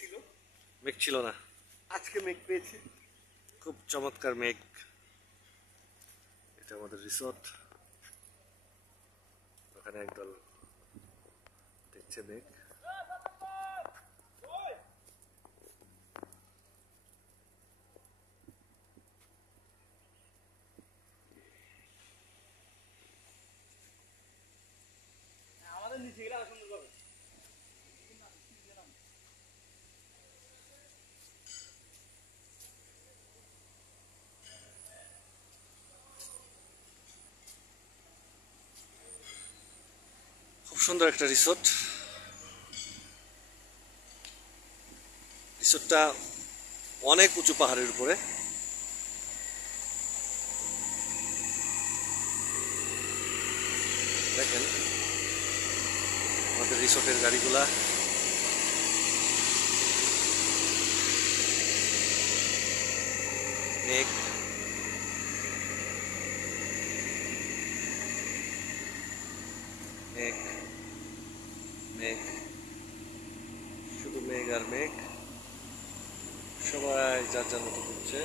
ছিল, মেঘ ছিল না, আজকে মেঘ পেয়েছে। খুব চমৎকার মেঘ। এটা আমাদের রিসোর্ট, ওখানে একদল দেখছে মেঘ। আমাদের নিচে গেলে আরো সুন্দর হবে। খুব সুন্দর একটা রিসোর্ট। রিসোর্টটা অনেক উঁচু পাহাড়ের উপরে। দেখেন আমাদের রিসোর্টের গাড়িগুলা, মেঘ, মেঘ, মেঘ, শুধু মেঘ আর মেঘ। সবাই যার যার মতো করছে।